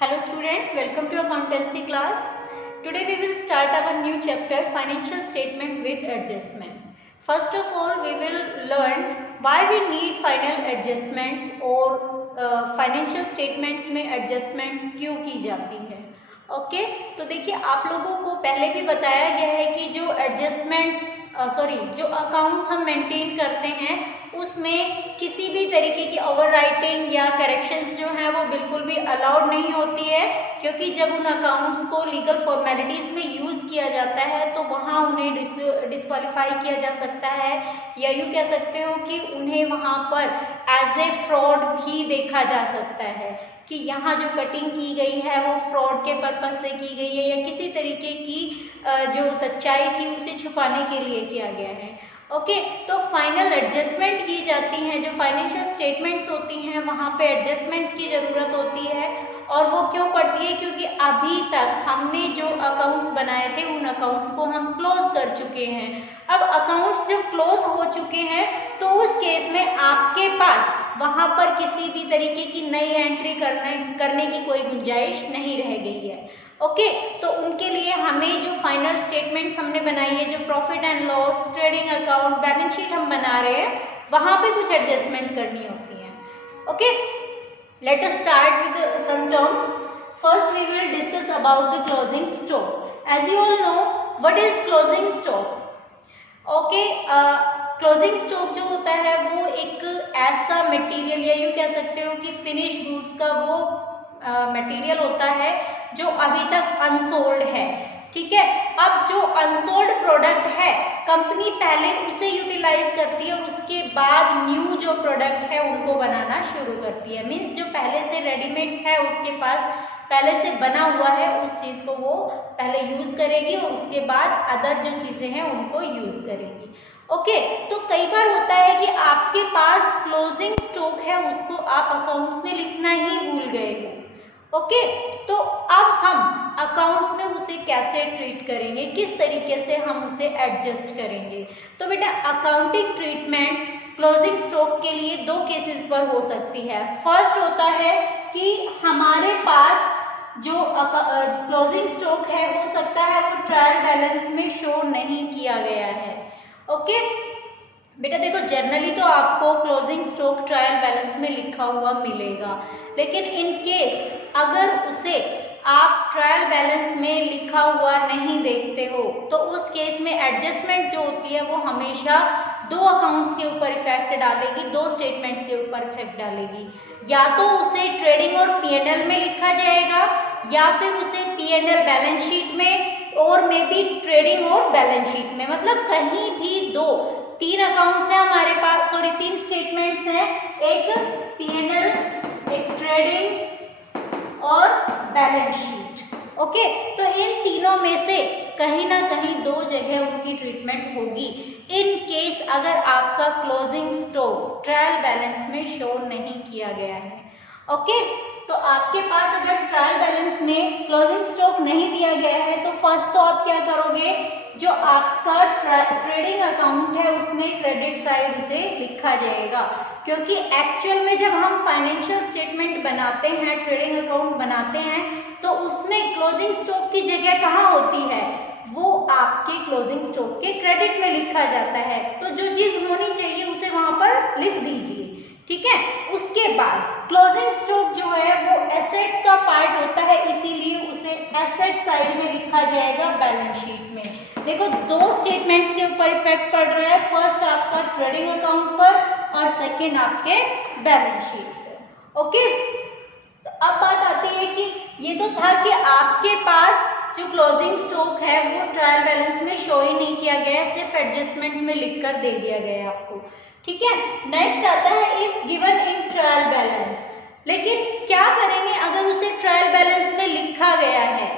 Hello student, welcome to accountancy class. Today we will start our new chapter financial statement with adjustment. First of all we will learn why we need final adjustments और financial statements में adjustment क्यों की जाती है. Okay तो देखिए आप लोगों को पहले भी बताया गया है कि जो एडजस्टमेंट जो अकाउंट्स हम मेंटेन करते हैं उसमें किसी भी तरीके की ओवरराइटिंग या करेक्शंस जो हैं वो बिल्कुल भी अलाउड नहीं होती है, क्योंकि जब उन अकाउंट्स को लीगल फॉर्मेलिटीज़ में यूज़ किया जाता है तो वहाँ उन्हें डिस्क्वालीफाई किया जा सकता है, या यूँ कह सकते हो कि उन्हें वहाँ पर एज ए फ्रॉड भी देखा जा सकता है कि यहाँ जो कटिंग की गई है वो फ्रॉड के पर्पस से की गई है या किसी तरीके की जो सच्चाई थी उसे छुपाने के लिए किया गया है. ओके तो फाइनल एडजस्टमेंट की जाती हैं, जो फाइनेंशियल स्टेटमेंट्स होती हैं वहाँ पे एडजस्टमेंट्स की ज़रूरत होती है. और वो क्यों पड़ती है? क्योंकि अभी तक हमने जो अकाउंट्स बनाए थे उन अकाउंट्स को हम क्लोज कर चुके हैं. अब अकाउंट्स जब क्लोज हो चुके हैं तो उस केस में आपके पास वहाँ पर किसी भी तरीके की नई एंट्री करने की कोई गुंजाइश नहीं रह गई है. ओके तो उनके लिए हमें जो फाइनल स्टेटमेंट्स हमने बनाई है, जो profit and loss, trading account, balance sheet हम बना रहे हैं, वहाँ पे कुछ एडजस्टमेंट करनी होती है. Okay let us start with some terms. First we will discuss about the closing stock. As you all know, what is closing stock? Okay, closing stock जो होता है वो एक ऐसा मटेरियल या यूँ कह सकते हो कि फिनिश गुड्स का वो मटेरियल होता है जो अभी तक अनसोल्ड है. ठीक है, अब जो अनसोल्ड प्रोडक्ट है कंपनी पहले उसे यूटिलाइज करती है और उसके बाद न्यू जो प्रोडक्ट है उनको बनाना शुरू करती है. मीन्स जो पहले से रेडीमेड है उसके पास पहले से बना हुआ है उस चीज़ को वो पहले यूज़ करेगी और उसके बाद अदर जो चीज़ें हैं उनको यूज़ करेगी. ओके तो कई बार होता है कि आपके पास क्लोजिंग स्टॉक है उसको आप अकाउंट्स में लिखना ही भूल गए हो. ओके तो अब हम अकाउंट्स में उसे कैसे ट्रीट करेंगे, किस तरीके से हम उसे एडजस्ट करेंगे. तो बेटा अकाउंटिंग ट्रीटमेंट क्लोजिंग स्टॉक के लिए दो केसेस पर हो सकती है. फर्स्ट होता है कि हमारे पास जो क्लोजिंग स्टॉक है हो सकता है वो ट्रायल बैलेंस में शो नहीं किया गया है. ओके बेटा देखो जनरली तो आपको क्लोजिंग स्टॉक ट्रायल बैलेंस में लिखा हुआ मिलेगा, लेकिन इन केस अगर उसे आप ट्रायल बैलेंस में लिखा हुआ नहीं देखते हो तो उस केस में एडजस्टमेंट जो होती है वो हमेशा दो अकाउंट्स के ऊपर इफेक्ट डालेगी, दो स्टेटमेंट्स के ऊपर इफेक्ट डालेगी. या तो उसे ट्रेडिंग और पीएनएल में लिखा जाएगा या फिर उसे पीएनएल बैलेंस शीट में और मे बी ट्रेडिंग और बैलेंस शीट में, मतलब कहीं भी तीन अकाउंट्स हैं हमारे पास, तीन स्टेटमेंट्स हैं, एक पीएनएल, एक ट्रेडिंग और बैलेंस शीट. ओके तो इन तीनों में से कहीं ना कहीं दो जगह उनकी ट्रीटमेंट होगी इन केस अगर आपका क्लोजिंग स्टॉक ट्रायल बैलेंस में शो नहीं किया गया है. ओके तो आपके पास अगर ट्रायल बैलेंस में क्लोजिंग स्टॉक नहीं दिया गया है तो फर्स्ट तो आप क्या करोगे, जो आपका ट्रेडिंग अकाउंट है उसमें क्रेडिट साइड उसे लिखा जाएगा, क्योंकि एक्चुअल में जब हम फाइनेंशियल स्टेटमेंट बनाते हैं, ट्रेडिंग अकाउंट बनाते हैं तो उसमें क्लोजिंग स्टॉक की जगह कहाँ होती है, वो आपके क्लोजिंग स्टॉक के क्रेडिट में लिखा जाता है. तो जो चीज़ होनी चाहिए उसे वहाँ पर लिख दीजिए. ठीक है, उसके बाद क्लोजिंग स्टॉक जो है वो एसेट्स का पार्ट होता है, इसीलिए उसे एसेट साइड में लिखा जाएगा बैलेंस शीट में. देखो दो स्टेटमेंट्स के ऊपर इफेक्ट पड़ रहा है, फर्स्ट आपका ट्रेडिंग अकाउंट पर और सेकंड आपके बैलेंस शीट पर. ओके तो अब बात आती है कि ये तो था कि आपके पास जो क्लोजिंग स्टॉक है वो ट्रायल बैलेंस में शो ही नहीं किया गया, सिर्फ एडजस्टमेंट में लिखकर दे दिया गया है आपको. ठीक है, नेक्स्ट आता है if given in trial balance. लेकिन क्या करेंगे अगर उसे ट्रायल बैलेंस में लिखा गया है.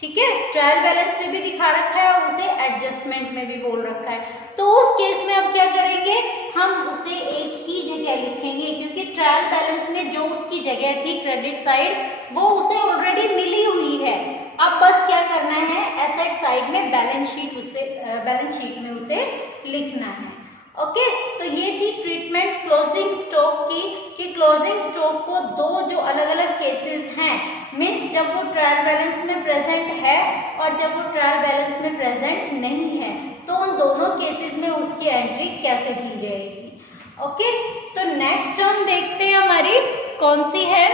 ठीक है, ट्रायल बैलेंस में भी दिखा रखा है और उसे एडजस्टमेंट में भी बोल रखा है, तो उस केस में अब क्या करेंगे, हम उसे एक ही जगह लिखेंगे, क्योंकि ट्रायल बैलेंस में जो उसकी जगह थी क्रेडिट साइड वो उसे ऑलरेडी मिली हुई है. अब बस क्या करना है, एसेट साइड में बैलेंस शीट में उसे लिखना है. ओके तो ये थी ट्रीटमेंट क्लोजिंग स्टॉक की, कि क्लोजिंग स्टॉक को दो जो अलग अलग केसेस हैं मीन्स जब वो ट्रायल बैलेंस में प्रेजेंट है और जब वो ट्रायल बैलेंस में प्रेजेंट नहीं है, तो उन दोनों केसेस में उसकी एंट्री कैसे की जाएगी। ओके, तो नेक्स्ट टर्म देखते हैं हमारी कौन सी है।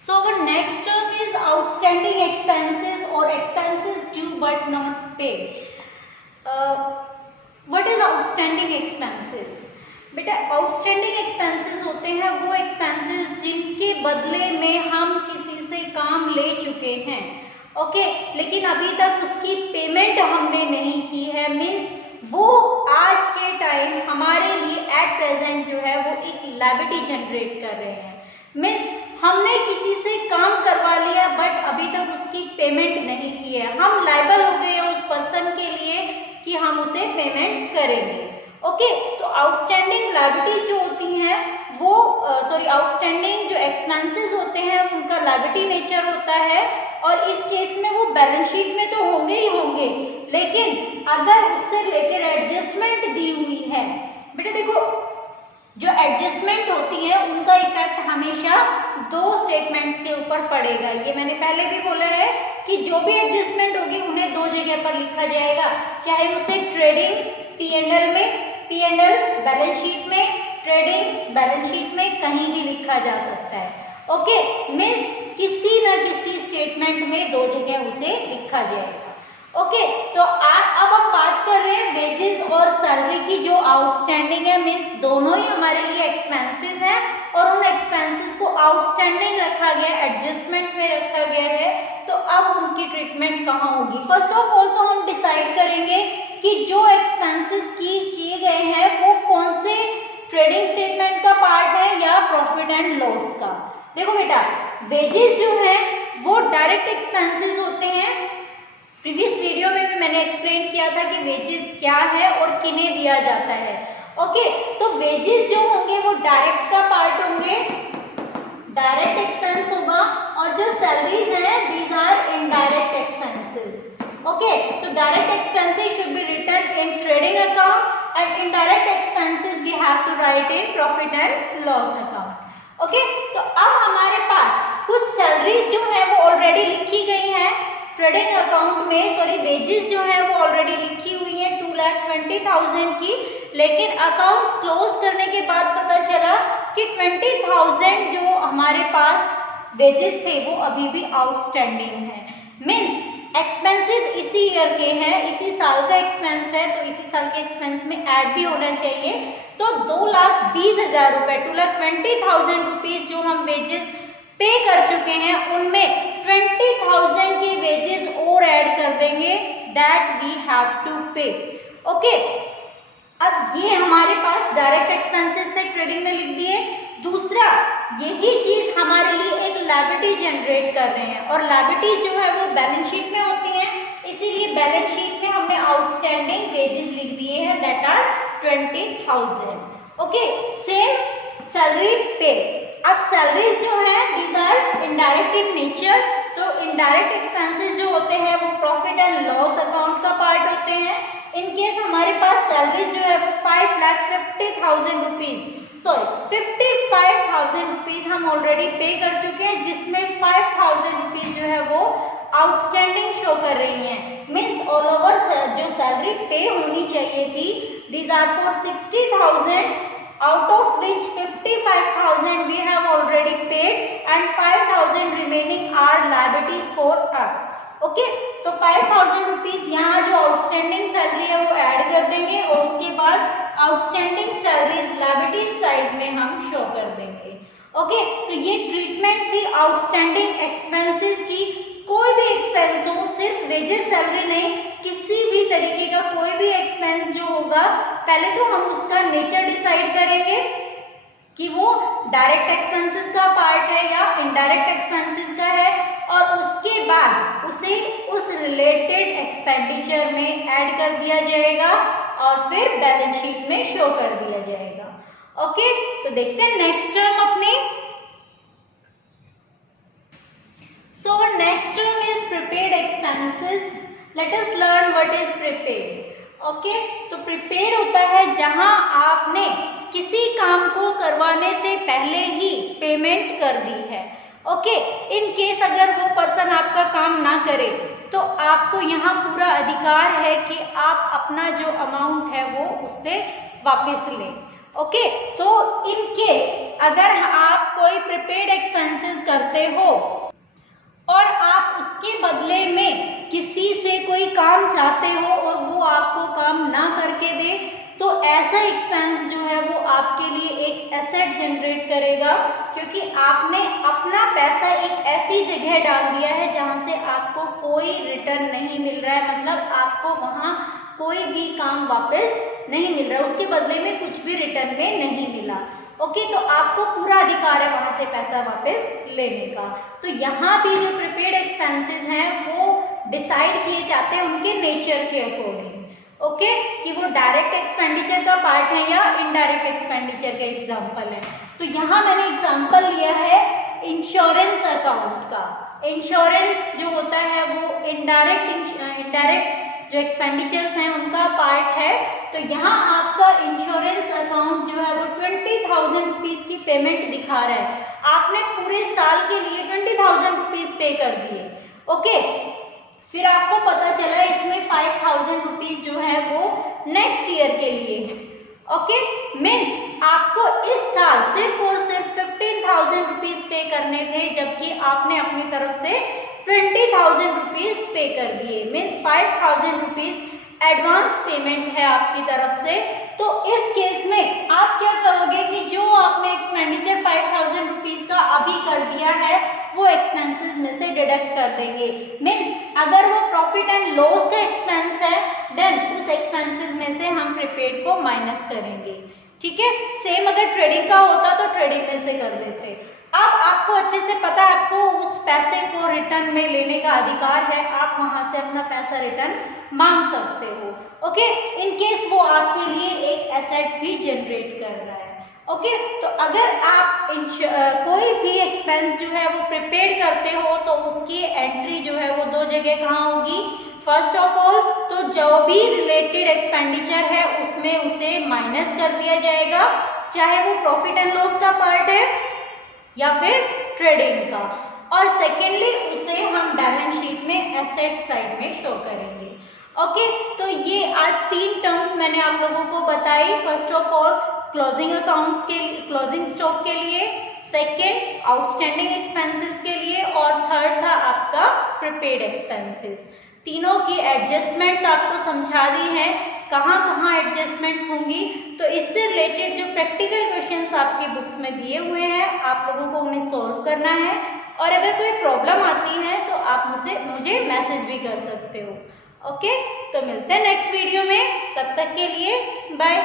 So our next term is outstanding expenses और expenses due but not paid. What is outstanding expenses? बेटा, आउटस्टैंडिंग एक्सपेंसेस होते हैं वो एक्सपेंसेस जिनके बदले में हम किसी से काम ले चुके हैं, ओके, लेकिन अभी तक उसकी पेमेंट हमने नहीं की है। मीन्स वो आज के टाइम हमारे लिए एट प्रेजेंट जो है वो एक लायबिलिटी जनरेट कर रहे हैं। मीन्स हमने किसी से काम करवा लिया बट अभी तक उसकी पेमेंट नहीं की है, हम लायबल हो गए हैं उस पर्सन के लिए कि हम उसे पेमेंट करेंगे। ओके, तो आउटस्टैंडिंग लायबिलिटी जो होती हैं वो आउटस्टैंडिंग जो एक्सपेंसेस होते हैं उनका लायबिलिटी नेचर होता है, और इस केस में वो बैलेंस शीट में तो होंगे ही होंगे, लेकिन अगर उससे रिलेटेड एडजस्टमेंट दी हुई है, बेटा देखो जो एडजस्टमेंट होती है उनका इफेक्ट हमेशा दो स्टेटमेंट्स के ऊपर पड़ेगा। ये मैंने पहले भी बोला है कि जो भी एडजस्टमेंट होगी उन्हें दो जगह पर लिखा जाएगा, चाहे उसे ट्रेडिंग P&L में, P&L बैलेंस शीट में, ट्रेडिंग बैलेंस शीट में कहीं भी लिखा जा सकता है। ओके, मीन्स किसी न किसी स्टेटमेंट में दो जगह उसे लिखा जाएगा। ओके, तो अब हम बात कर रहे हैं वेजेस और सैलरी की जो आउटस्टैंडिंग है। मीन्स दोनों ही हमारे लिए एक्सपेंसेस हैं और उन एक्सपेंसेस को आउटस्टैंडिंग रखा गया, एडजस्टमेंट में रखा गया है। तो अब उनकी ट्रीटमेंट कहाँ होगी? फर्स्ट ऑफ ऑल तो हम डिसाइड करेंगे कि जो एक्सपेंसेस किए गए हैं वो कौन से ट्रेडिंग स्टेटमेंट का पार्ट है या प्रॉफिट एंड लॉस का। देखो बेटा, वेजेस जो है वो डायरेक्ट एक्सपेंसेस होते हैं। प्रीवियस वीडियो में भी मैंने एक्सप्लेन किया था कि वेजेस क्या है और किन्हें दिया जाता है। ओके, तो वेजेस जो होंगे वो डायरेक्ट का पार्ट होंगे, डायरेक्ट एक्सपेंस होगा, और जो सैलरीज हैं these are indirect expenses. Okay, तो direct expenses should be written in trading account and indirect expenses we have to write in profit and loss account. Okay, तो अब हमारे पास कुछ सैलरीज जो है वो ऑलरेडी लिखी गई हैं ट्रेडिंग अकाउंट में, वेजेस जो है वो ऑलरेडी लिखी हुई है 2,20,000 की, लेकिन अकाउंट्स क्लोज करने के बाद पता चला कि 20,000 जो हमारे पास वेजेस थे वो अभी भी आउटस्टैंडिंग है। मीन्स एक्सपेंसेस इसी ईयर के हैं, इसी साल का एक्सपेंस है, तो इसी साल के एक्सपेंस में ऐड भी होना चाहिए। तो 2,20,000 रुपए, 2,20,000 रुपीज जो हम वेजेस पे कर चुके हैं उनमें 20,000 के वेजेस और ऐड कर देंगे, दैट वी हैव टू पे। ओके, अब ये हमारे पास डायरेक्ट एक्सपेंसेस से ट्रेडिंग में लिख दिए। दूसरा, यही चीज हमारे लिए एक लायबिलिटी जनरेट कर रहे हैं, और लायबिलिटी जो है वो बैलेंस शीट में होती है, इसीलिए बैलेंस शीट में हमने आउटस्टैंडिंग वेजेस लिख दिए हैं, that are 20,000। Okay, same salary पे। अब सैलरीज जो है these are indirect in nature, तो इनडायरेक्ट एक्सपेंसेस जो होते हैं वो प्रॉफिट एंड लॉस अकाउंट का पार्ट होते हैं। इन केस हमारे पास सैलरीज जो है वो 5,50,000 रुपीज 55,000 रुपीज हम ऑलरेडी पे कर चुके हैं, जिसमें 5,000 रुपीज जो है वो आउटस्टैंडिंग शो कर रही हैं। मीन्स ऑल ओवर जो सैलरी पे होनी चाहिए थी these are for 60,000, out of which 55,000 we have already paid and 5,000 remaining are liabilities for us. Okay, तो 5,000 रुपीज यहाँ जो आउटस्टैंडिंग सैलरी है वो ऐड कर देंगे, और उसके बाद आउटस्टैंडिंग सैलरीज लायबिलिटीज साइड में हम शो कर देंगे। ओके, तो ये ट्रीटमेंट थी आउटस्टैंडिंग एक्सपेंसेस की। कोई भी एक्सपेंस हो, सिर्फ वेजेस सैलरी नहीं, किसी भी तरीके का कोई भी एक्सपेंस जो होगा, पहले तो हम उसका नेचर डिसाइड करेंगे कि वो डायरेक्ट एक्सपेंसेस का पार्ट है या इनडायरेक्ट एक्सपेंसेस का है, और उसके बाद उसे उस रिलेटेड एक्सपेंडिचर में ऐड कर दिया जाएगा और फिर बैलेंस शीट में शो कर दिया जाएगा। ओके, तो देखते हैं नेक्स्ट टर्म अपनी। So our next term is prepaid expenses. Let us learn what is prepaid. Okay, तो prepaid होता है जहां आपने किसी काम को करवाने से पहले ही पेमेंट कर दी है। ओके, इन केस अगर वो पर्सन आपका काम ना करे तो आपको यहाँ पूरा अधिकार है कि आप अपना जो अमाउंट है वो उससे वापस लें। ओके, तो इन केस अगर आप कोई प्रीपेड एक्सपेंसेस करते हो और आप उसके बदले में किसी से कोई काम चाहते हो और वो आपको काम ना करके दे, तो ऐसा एक्सपेंस जो है वो आपके लिए एक एसेट जनरेट करेगा, क्योंकि आपने अपना पैसा एक ऐसी जगह डाल दिया है जहां से आपको कोई रिटर्न नहीं मिल रहा है, मतलब आपको वहां कोई भी काम वापस नहीं मिल रहा है, उसके बदले में कुछ भी रिटर्न में नहीं मिला। ओके, तो आपको पूरा अधिकार है वहां से पैसा वापस लेने का। तो यहाँ भी जो प्रीपेड एक्सपेंसेस हैं वो डिसाइड किए जाते हैं उनके नेचर के अकॉर्डिंग। ओके, कि वो डायरेक्ट एक्सपेंडिचर का पार्ट है या इनडायरेक्ट एक्सपेंडिचर का एग्जाम्पल है। तो यहाँ मैंने एग्जाम्पल लिया है इंश्योरेंस अकाउंट का। इंश्योरेंस जो होता है वो इनडायरेक्ट जो एक्सपेंडिचर्स हैं उनका पार्ट है। तो यहाँ आपका इंश्योरेंस अकाउंट जो है वो 20,000 रुपीज की पेमेंट दिखा रहा है, आपने पूरे साल के लिए 20,000 रुपीज पे कर दिए। ओके, फिर आपको पता चला इसमें 5,000 रुपीज जो है वो नेक्स्ट ईयर के लिए है। ओके, मीन्स आपको इस साल सिर्फ और सिर्फ 15,000 रुपीज पे करने थे, जबकि आपने अपनी तरफ से 20,000 रुपीज पे कर दिए। मीन्स 5,000 रुपीज एडवांस पेमेंट है आपकी तरफ से। तो इस केस में आप क्या करोगे कि जो आपने एक्सपेंडिचर 5,000 रुपीज का अभी कर दिया है वो एक्सपेंसेस में से डिडक्ट कर देंगे। मीन्स अगर वो प्रॉफिट एंड लॉस का एक्सपेंस है देन उस एक्सपेंसेस में से हम प्रीपेड को माइनस करेंगे। ठीक है, सेम अगर ट्रेडिंग का होता तो ट्रेडिंग में से कर देते। अब आपको अच्छे से पता है आपको उस पैसे को रिटर्न में लेने का अधिकार है, आप वहां से अपना पैसा रिटर्न मांग सकते हो। ओके, इन केस वो आपके लिए एक एसेट भी जनरेट कर रहा है। ओके, तो अगर आप कोई भी एक्सपेंस जो है वो प्रीपेड करते हो तो उसकी एंट्री जो है वो दो जगह कहाँ होगी। फर्स्ट ऑफ ऑल तो जो भी रिलेटेड एक्सपेंडिचर है उसमें उसे माइनस कर दिया जाएगा, चाहे वो प्रॉफिट एंड लॉस का पार्ट है या फिर ट्रेडिंग का, और सेकेंडली उसे हम बैलेंस शीट में एसेट साइड में शो करेंगे। ओके, तो ये आज 3 टर्म्स मैंने आप लोगों को बताई। First of all closing accounts के लिए, क्लोजिंग स्टॉक के लिए, सेकेंड आउटस्टैंडिंग एक्सपेंसेस के लिए, और थर्ड था आपका प्रीपेड एक्सपेंसेस। तीनों की एडजस्टमेंट्स आपको समझा दी हैं, कहाँ कहाँ एडजस्टमेंट्स होंगी। तो इससे रिलेटेड जो प्रैक्टिकल क्वेश्चंस आपकी बुक्स में दिए हुए हैं आप लोगों को उन्हें सॉल्व करना है, और अगर कोई प्रॉब्लम आती है तो आप मुझे मैसेज भी कर सकते हो। ओके, तो मिलते हैं नेक्स्ट वीडियो में, तब तक के लिए बाय।